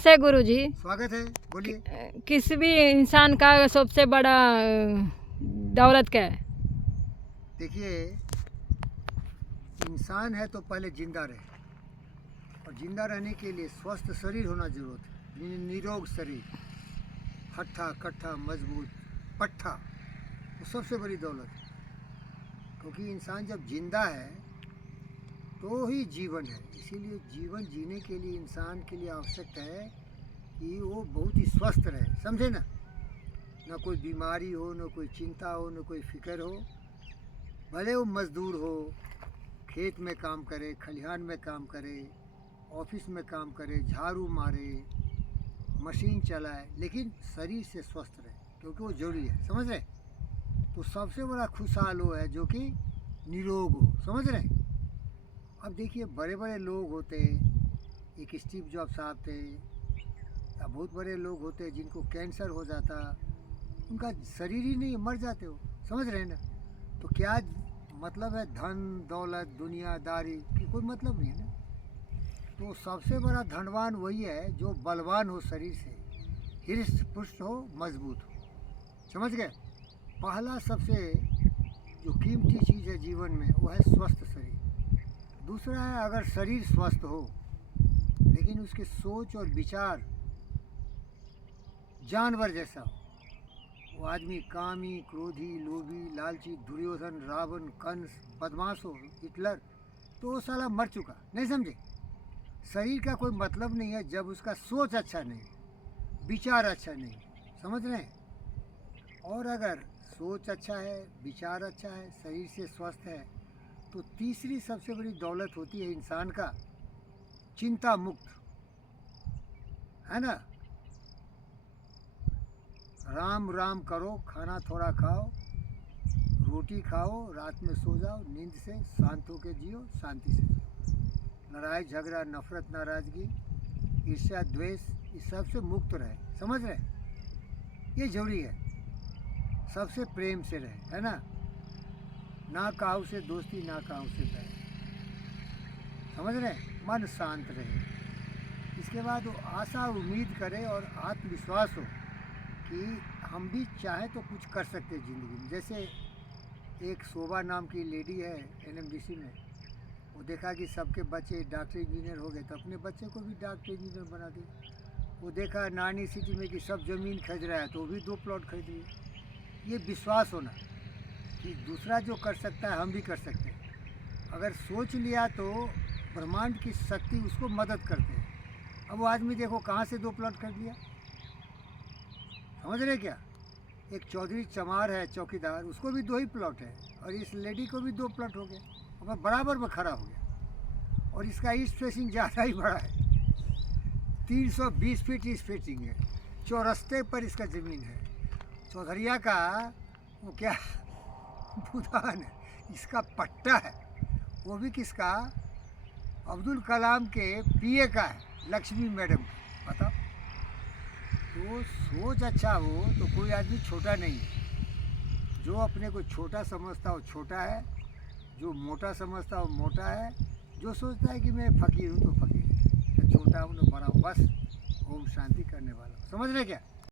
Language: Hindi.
से गुरुजी, स्वागत है, बोलिए। किसी भी इंसान का सबसे बड़ा दौलत क्या है? देखिए, इंसान है तो पहले जिंदा रहे, और जिंदा रहने के लिए स्वस्थ शरीर होना जरूरत है। निरोग शरीर, हट्ठा कट्ठा मजबूत पट्ठा, वो सबसे बड़ी दौलत है। क्योंकि इंसान जब जिंदा है तो ही जीवन है। इसीलिए जीवन जीने के लिए इंसान के लिए आवश्यक है कि वो बहुत ही स्वस्थ रहे, समझे ना। ना कोई बीमारी हो, ना कोई चिंता हो, ना कोई फिक्र हो। भले वो मजदूर हो, खेत में काम करे, खलिहान में काम करे, ऑफिस में काम करे, झाड़ू मारे, मशीन चलाए, लेकिन शरीर से स्वस्थ रहे, क्योंकि वो जरूरी है, समझ रहे। तो सबसे बड़ा खुशहाल वो है जो कि निरोग हो, समझ रहे। अब देखिए, बड़े बड़े लोग होते, एक स्टीव जॉब साहब थे, या बहुत बड़े लोग होते जिनको कैंसर हो जाता, उनका शरीर ही नहीं, मर जाते हो, समझ रहे हैं ना। तो क्या मतलब है धन दौलत दुनियादारी की? कोई मतलब नहीं है ना। तो सबसे बड़ा धनवान वही है जो बलवान हो, शरीर से हृष्ट पुष्ट हो, मजबूत हो, समझ गए। पहला सबसे जो कीमती चीज़ है जीवन में वो है स्वस्थ शरीर। दूसरा है, अगर शरीर स्वस्थ हो लेकिन उसके सोच और विचार जानवर जैसा हो, वो आदमी कामी, क्रोधी, लोभी, लालची, दुर्योधन, रावण, कंस, बदमाश हो, हिटलर, तो वो साला मर चुका, नहीं समझे। शरीर का कोई मतलब नहीं है जब उसका सोच अच्छा नहीं, विचार अच्छा नहीं, समझ रहे हैं। और अगर सोच अच्छा है, विचार अच्छा है, शरीर से स्वस्थ है, तो तीसरी सबसे बड़ी दौलत होती है इंसान का चिंता मुक्त, है ना। राम राम करो, खाना थोड़ा खाओ, रोटी खाओ, रात में सो जाओ, नींद से शांत होकर जियो, शांति से जियो। लड़ाई झगड़ा, नफरत, नाराजगी, ईर्ष्या, द्वेष, इस सब से मुक्त रहे, समझ रहे। ये जरूरी है। सबसे प्रेम से रहे, है ना। ना काऊ से दोस्ती, ना काऊ से बैर, समझ रहे। मन शांत रहे। इसके बाद वो आशा उम्मीद करे और आत्मविश्वास हो कि हम भी चाहें तो कुछ कर सकते हैं ज़िंदगी में। जैसे एक शोभा नाम की लेडी है एनएमडीसी में, वो देखा कि सबके बच्चे डॉक्टर इंजीनियर हो गए तो अपने बच्चे को भी डॉक्टर इंजीनियर बना दिया। वो देखा नानी सिटी में कि सब ज़मीन खरीद रहा है तो वो भी 2 प्लॉट खरीद लिए। ये विश्वास होना कि दूसरा जो कर सकता है हम भी कर सकते हैं। अगर सोच लिया तो ब्रह्मांड की शक्ति उसको मदद करते हैं। अब वो आदमी देखो कहाँ से 2 प्लॉट खरीद लिया, समझ रहे क्या। एक चौधरी चमार है चौकीदार, उसको भी 2 ही प्लॉट है, और इस लेडी को भी 2 प्लॉट हो गए, अब बराबर में खड़ा हो गया। और इसका ईस्ट फेसिंग ज़्यादा ही बड़ा है, 320 फीट ईस्ट फेसिंग है, चौरस्ते पर इसका ज़मीन है। चौधरिया का वो क्या भूदान है, इसका पट्टा है, वो भी किसका, अब्दुल कलाम के पीए का है, लक्ष्मी मैडम, बताओ। तो सोच अच्छा हो तो कोई आदमी छोटा नहीं है। जो अपने को छोटा समझता हो छोटा है, जो मोटा समझता हो मोटा है, जो सोचता है कि मैं फ़कीर हूँ तो फ़कीर है, मैं छोटा हूँ तो बड़ा हूँ, बस ओम शांति करने वाला हूँ, समझ रहे क्या।